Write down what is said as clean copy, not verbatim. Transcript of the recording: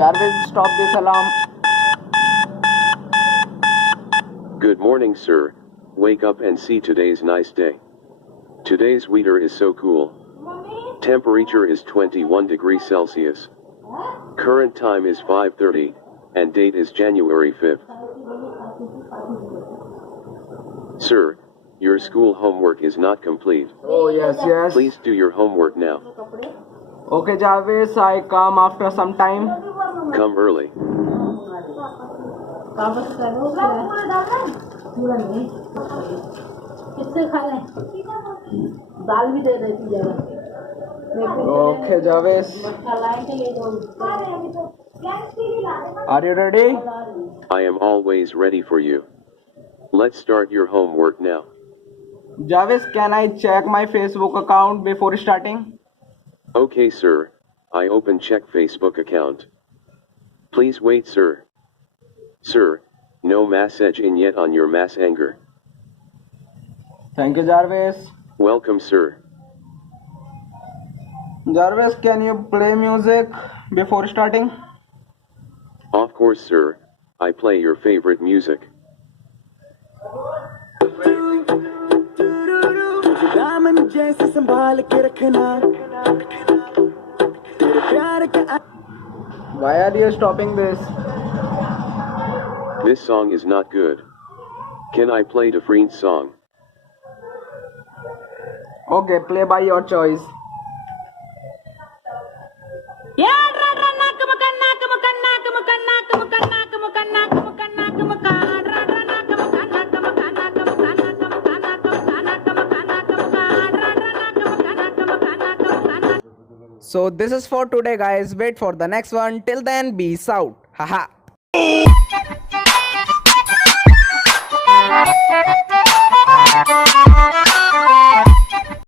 Jarvis, stop this alarm. Good morning, sir. Wake up and see today's nice day. Today's weather is so cool. Temperature is 21 degrees Celsius. Current time is 5:30, and date is January 5th. Sir, your school homework is not complete. Oh, yes. Please do your homework now. Okay, Jarvis, I come after some time. Come early. Okay, Jarvis. Are you ready? I am always ready for you. Let's start your homework now. Jarvis, can I check my Facebook account before starting? Okay, sir. I check Facebook account. Please wait, sir. Sir, no message in yet on your mass anger. Thank you, Jarvis. Welcome, sir. Jarvis, can you play music before starting? Of course, sir. I play your favorite music. Why are you stopping this? This song is not good. Can I play different song? Okay, play by your choice. So this is for today, guys. Wait for the next one. Till then, peace out. Haha.